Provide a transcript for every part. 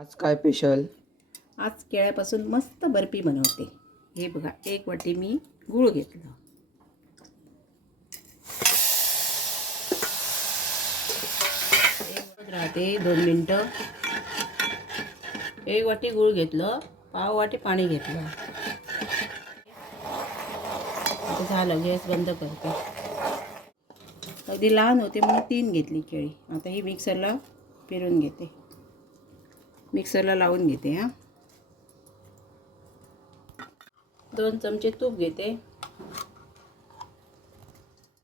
आज काय स्पेशल? आज केळ्यापासून मस्त बर्फी बनवते. हे बघा, 1 वाटी मी गूळ घेतलं. राहते 2 मिनटं. 1 वाटी गूळ घेतलं, पाव वाटी पाणी घेतलं. आता झालं, गॅस बंद करते. अगदी लहान होते म्हणून 3 घेतली केळी. आता ही मिक्सरला फिरून घेते, मिक्सरला लावून घेते. 2 चमचे तूप घेते.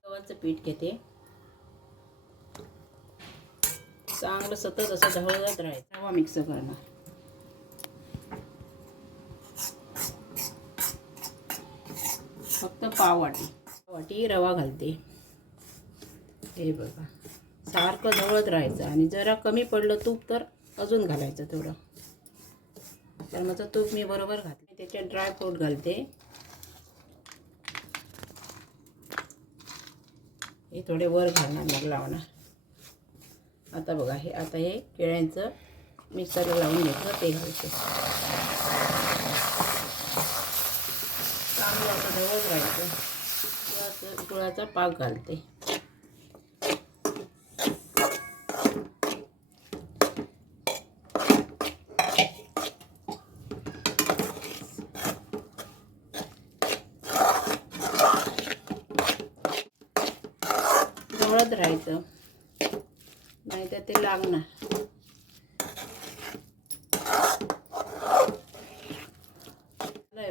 गव्हाचं पीठ घेते. चांगलं सतत असं ढवळत राहायचं. रवा मिक्स करणार. फक्त पाव वाटी रवा घालते. हे बघा, सारखं ढवळत राहायचं आणि जरा कमी पडलं तूप तर अजून घालायचं थोडं. तर माझं तूप मी बरोबर घातले. त्याच्यात ड्रायफ्रूट घालते. हे थोडे वर घालणार, मग लावणार. आता बघा, हे केळ्यांचं मिक्सरला लावून घेतलं, ते घालते. चांगलं आता ढवळत राहायचं. गुळाचा पाक घालते. ढवळत राहायचं, नाही तर ते लागणार.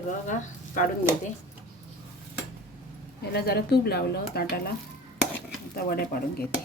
बघा, काढून घेते. याला जरा तूप लावलं ताटाला. आता वड्या पाडून घेते.